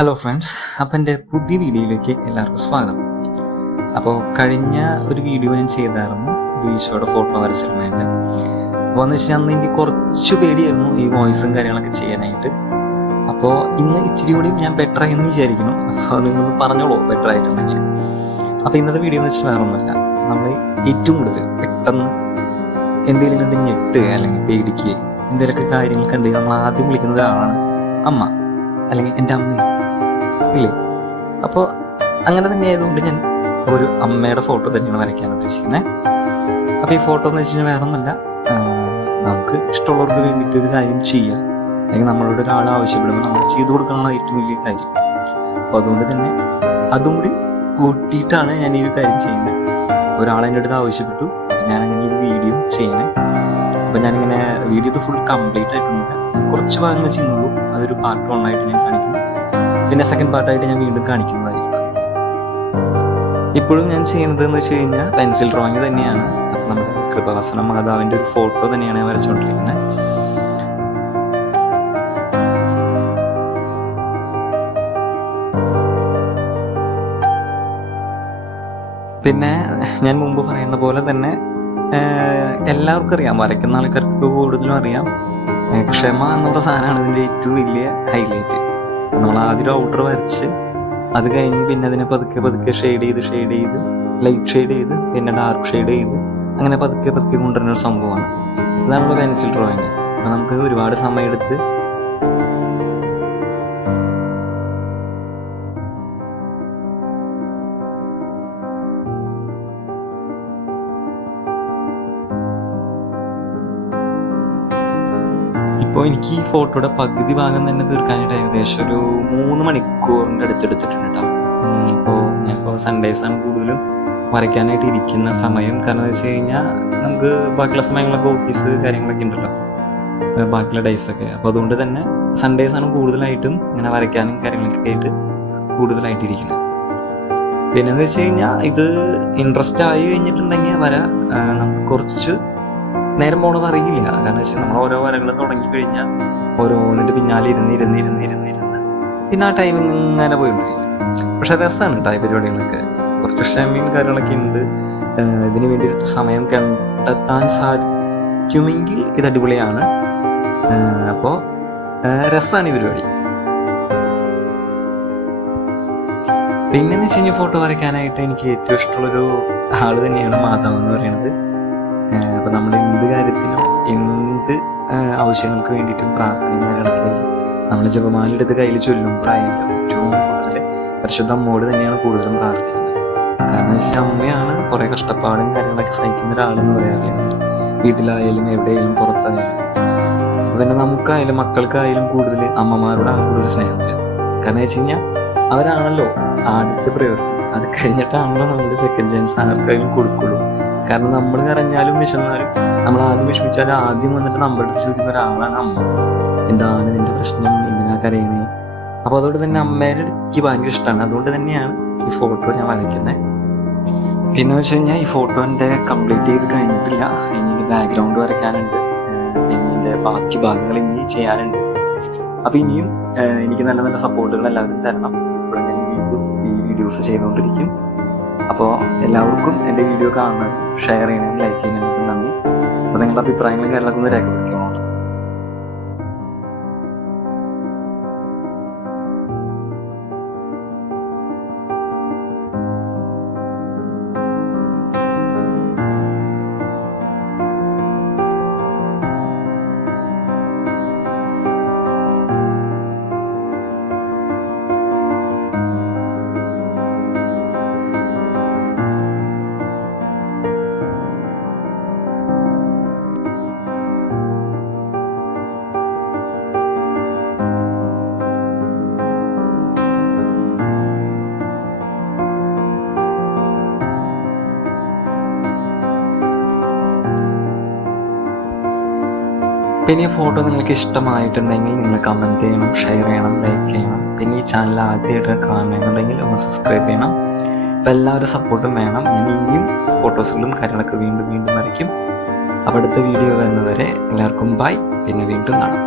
Hello friends, അപ്പം എൻ്റെ പുതിയ വീഡിയോയിലേക്ക് എല്ലാവർക്കും സ്വാഗതം. അപ്പോൾ കഴിഞ്ഞ ഒരു വീഡിയോ ഞാൻ ചെയ്തായിരുന്നു ഈശോയുടെ ഫോട്ടോ വരച്ചിരുന്നതിൻ്റെ. അപ്പോൾ എന്ന് വെച്ചാൽ അന്ന് എനിക്ക് കുറച്ച് പേടിയായിരുന്നു ഈ വോയിസും കാര്യങ്ങളൊക്കെ ചെയ്യാനായിട്ട്. അപ്പോൾ ഇന്ന് ഇച്ചിരി കൂടി ഞാൻ ബെറ്റർ ആയി എന്ന് വിചാരിക്കണം. അപ്പോൾ നിങ്ങളൊന്ന് പറഞ്ഞോളൂ ബെറ്റർ ആയിട്ടുണ്ടെങ്കിൽ. അപ്പോൾ ഇന്നത്തെ വീഡിയോ എന്ന് വെച്ചാൽ വേറെ ഒന്നുമില്ല, നമ്മൾ ഏറ്റവും കൂടുതൽ പെട്ടെന്ന് എന്തെങ്കിലും കണ്ട് ഞെട്ടുക അല്ലെങ്കിൽ പേടിക്കുക എന്തെങ്കിലുമൊക്കെ കാര്യങ്ങൾ കണ്ട് നമ്മൾ ആദ്യം വിളിക്കുന്ന ഒരാളാണ് അമ്മ അല്ലെങ്കിൽ എൻ്റെ അമ്മ, ഇല്ലേ? അപ്പോൾ അങ്ങനെ തന്നെ ആയതുകൊണ്ട് ഞാൻ ഒരു അമ്മയുടെ ഫോട്ടോ തന്നെയാണ് വരയ്ക്കാൻ ഉദ്ദേശിക്കുന്നത്. അപ്പോൾ ഈ ഫോട്ടോ എന്ന് വെച്ച് കഴിഞ്ഞാൽ വേറെ ഒന്നുമല്ല, നമുക്ക് ഇഷ്ടമുള്ളവർക്ക് വേണ്ടിയിട്ട് ഒരു കാര്യം ചെയ്യുക അല്ലെങ്കിൽ നമ്മളോട് ഒരാൾ ആവശ്യപ്പെടുമ്പോൾ നമ്മൾ ചെയ്തു കൊടുക്കാനുള്ള ഏറ്റവും വലിയ കാര്യം. അപ്പോൾ അതുകൊണ്ട് തന്നെ അതും കൂടി കൂട്ടിയിട്ടാണ് ഞാൻ ഈ ഒരു കാര്യം ചെയ്യുന്നത്. ഒരാളെൻ്റെ അടുത്ത് ആവശ്യപ്പെട്ടു, ഞാനങ്ങനെ ഈ വീഡിയോ ചെയ്യണേ. അപ്പോൾ ഞാനിങ്ങനെ വീഡിയോ ഇത് ഫുൾ കംപ്ലീറ്റ് ആയിട്ടൊന്നുമില്ല, കുറച്ച് ഭാഗങ്ങൾ ചെയ്യുന്നുള്ളൂ. അതൊരു പാർട്ട് 1 ആയിട്ട് ഞാൻ കാണിക്കുന്നു, പിന്നെ സെക്കൻഡ് പാർട്ടായിട്ട് ഞാൻ വീണ്ടും കാണിക്കുന്നതായിരിക്കും. ഇപ്പോഴും ഞാൻ ചെയ്യുന്നത് എന്ന് വെച്ച് കഴിഞ്ഞാൽ പെൻസിൽ ഡ്രോയിങ് തന്നെയാണ്. അപ്പം നമ്മുടെ കൃപാസന മാതാവിൻ്റെ ഒരു ഫോട്ടോ തന്നെയാണ് ഞാൻ വരച്ചുകൊണ്ടിരിക്കുന്നത്. പിന്നെ ഞാൻ മുമ്പ് പറയുന്ന പോലെ തന്നെ എല്ലാവർക്കും അറിയാം, വരയ്ക്കുന്ന ആൾക്കാർക്ക് കൂടുതലും അറിയാം, ക്ഷമ എന്നുള്ള സാധനമാണ് ഇതിൻ്റെ ഏറ്റവും വലിയ ഹൈലൈറ്റ്. നമ്മൾ ആദ്യം ഒരു ഔട്ടർ വരച്ച് അത് കഴിഞ്ഞ് പിന്നെ അതിനെ പതുക്കെ ഷെയ്ഡ് ചെയ്ത് ലൈറ്റ് ഷെയ്ഡ് ചെയ്ത് പിന്നെ ഡാർക്ക് ഷെയ്ഡ് ചെയ്ത് അങ്ങനെ പതുക്കെ കൊണ്ടുവരുന്ന ഒരു സംഭവമാണ്. അതാണ് നമ്മുടെ പെൻസിൽ ഡ്രോയിങ്. അപ്പം നമുക്ക് ഒരുപാട് സമയം എടുത്ത് ഇപ്പോൾ എനിക്ക് ഈ ഫോട്ടോയുടെ പകുതി ഭാഗം തന്നെ തീർക്കാനായിട്ട് ഏകദേശം ഒരു 3 മണിക്കൂറിൻ്റെ അടുത്തെടുത്തിട്ടുണ്ട് കേട്ടോ. ഇപ്പോൾ ഞാനിപ്പോൾ സൺഡേസാണ് കൂടുതലും വരയ്ക്കാനായിട്ട് ഇരിക്കുന്ന സമയം. കാരണം എന്ന് വെച്ച് കഴിഞ്ഞാൽ നമുക്ക് ബാക്കിയുള്ള സമയങ്ങളൊക്കെ ഓഫീസ് കാര്യങ്ങളൊക്കെ ഉണ്ടല്ലോ, ബാക്കിയുള്ള ഡേയ്സൊക്കെ. അപ്പോൾ അതുകൊണ്ട് തന്നെ സൺഡേസാണ് കൂടുതലായിട്ടും ഇങ്ങനെ വരയ്ക്കാനും കാര്യങ്ങളൊക്കെ ആയിട്ട് കൂടുതലായിട്ട് ഇരിക്കുന്നത്. പിന്നെന്ന് വെച്ച് കഴിഞ്ഞാൽ ഇത് ഇൻട്രസ്റ്റ് ആയി കഴിഞ്ഞിട്ടുണ്ടെങ്കിൽ നമുക്ക് കുറച്ച് നേരം പോണത് അറിയില്ല. കാരണം വെച്ചാൽ നമ്മൾ ഓരോ വരകൾ തുടങ്ങിക്കഴിഞ്ഞാൽ ഓരോന്നിൻ്റെ പിന്നാലെ ഇരുന്ന് പിന്നെ ആ ടൈമിങ് ഇങ്ങനെ പോയിക്കൊണ്ടിരിക്കും. പക്ഷെ രസമാണ് കേട്ടോ ഈ പരിപാടികളൊക്കെ. കുറച്ച് ക്ഷമയും കാര്യങ്ങളൊക്കെ ഉണ്ട്. ഇതിന് വേണ്ടി സമയം കണ്ടെത്താൻ സാധിക്കുമെങ്കിൽ ഇത് അടിപൊളിയാണ്. അപ്പോൾ രസമാണ് ഈ പരിപാടി. പിന്നെന്ന് വെച്ച് കഴിഞ്ഞാൽ ഫോട്ടോ വരയ്ക്കാനായിട്ട് എനിക്ക് ഏറ്റവും ഇഷ്ടമുള്ളൊരു ആള് തന്നെയാണ് മാതാവ് എന്ന് പറയുന്നത്. അപ്പം നമ്മൾ എന്ത് കാര്യത്തിനും എന്ത് ആവശ്യങ്ങൾക്ക് വേണ്ടിയിട്ടും പ്രാർത്ഥനയും കാര്യങ്ങളൊക്കെ നമ്മൾ ജപമാല എടുത്ത് കയ്യിൽ ചൊല്ലുമ്പോഴായാലും ഏറ്റവും കൂടുതൽ പരിശുദ്ധ അമ്മയോട് തന്നെയാണ് കൂടുതലും പ്രാർത്ഥിക്കുന്നത്. കാരണം വെച്ചാൽ അമ്മയാണ് കുറേ കഷ്ടപ്പാടും കാര്യങ്ങളൊക്കെ സഹിക്കുന്ന ഒരാളെന്ന് പറയാറില്ല. വീട്ടിലായാലും എവിടെയായാലും പുറത്തായാലും. അപ്പോൾ പിന്നെ നമുക്കായാലും മക്കൾക്കായാലും കൂടുതൽ അമ്മമാരോടാണ് കൂടുതൽ സ്നേഹം തരുന്നത്. കാരണം വെച്ച് കഴിഞ്ഞാൽ അവരാണല്ലോ ആദ്യത്തെ പ്രയോറിറ്റി. അത് കഴിഞ്ഞിട്ടാണല്ലോ നമ്മൾ സെക്കൻഡ് ചാൻസ് ആർക്കായാലും കൊടുക്കുള്ളൂ. കാരണം നമ്മൾ കരഞ്ഞാലും വിശന്നാലും നമ്മൾ ആദ്യം വിഷമിച്ചാലും ആദ്യം വന്നിട്ട് നമ്മുടെ അടുത്ത് ചോദിക്കുന്ന ഒരാളാണ് അമ്മ. എന്താണ് നിന്റെ പ്രശ്നം, എന്തിനാ കരയണേ? അപ്പോൾ അതുകൊണ്ട് തന്നെ അമ്മേനെ എനിക്ക് ഭയങ്കര ഇഷ്ടമാണ്. അതുകൊണ്ട് തന്നെയാണ് ഈ ഫോട്ടോ ഞാൻ വരയ്ക്കുന്നത്. പിന്നെ വെച്ച് കഴിഞ്ഞാൽ ഈ ഫോട്ടോ എൻ്റെ കംപ്ലീറ്റ് ചെയ്ത് കഴിഞ്ഞിട്ടില്ല. ഇനി ബാക്ക്ഗ്രൗണ്ട് വരയ്ക്കാനുണ്ട്, പിന്നെ എൻ്റെ ബാക്കി ഭാഗങ്ങൾ ഇനി ചെയ്യാനുണ്ട്. അപ്പോൾ ഇനിയും എനിക്ക് നല്ല നല്ല സപ്പോർട്ടുകൾ എല്ലാവരും തരണം. ഇവിടെ ഞാൻ വീണ്ടും ഈ വീഡിയോസ് ചെയ്തുകൊണ്ടിരിക്കും. അപ്പോൾ എല്ലാവർക്കും എൻ്റെ വീഡിയോ കാണണം, ഷെയർ ചെയ്യണം, ലൈക്ക് ചെയ്യണം. നന്ദി. അപ്പോൾ നിങ്ങളുടെ അഭിപ്രായങ്ങളും കാര്യങ്ങളൊക്കെ ഒന്ന് രേഖപ്പെടുത്തിയോളൂ. പിന്നെ ഈ ഫോട്ടോ നിങ്ങൾക്ക് ഇഷ്ടമായിട്ടുണ്ടെങ്കിൽ നിങ്ങൾ കമൻറ്റ് ചെയ്യണം, ഷെയർ ചെയ്യണം, ലൈക്ക് ചെയ്യണം. പിന്നെ ഈ ചാനൽ ആദ്യമായിട്ട് കാണണമെന്നുണ്ടെങ്കിൽ ഒന്ന് സബ്സ്ക്രൈബ് ചെയ്യണം. അപ്പോൾ എല്ലാവരും സപ്പോർട്ടും വേണം. ഞാൻ ഇനിയും ഫോട്ടോസുകളും കാര്യങ്ങളൊക്കെ വീണ്ടും വരയ്ക്കും. അപ്പോൾ അടുത്ത വീഡിയോ വരുന്നവരെ എല്ലാവർക്കും ബൈ. പിന്നെ വീണ്ടും കാണാം.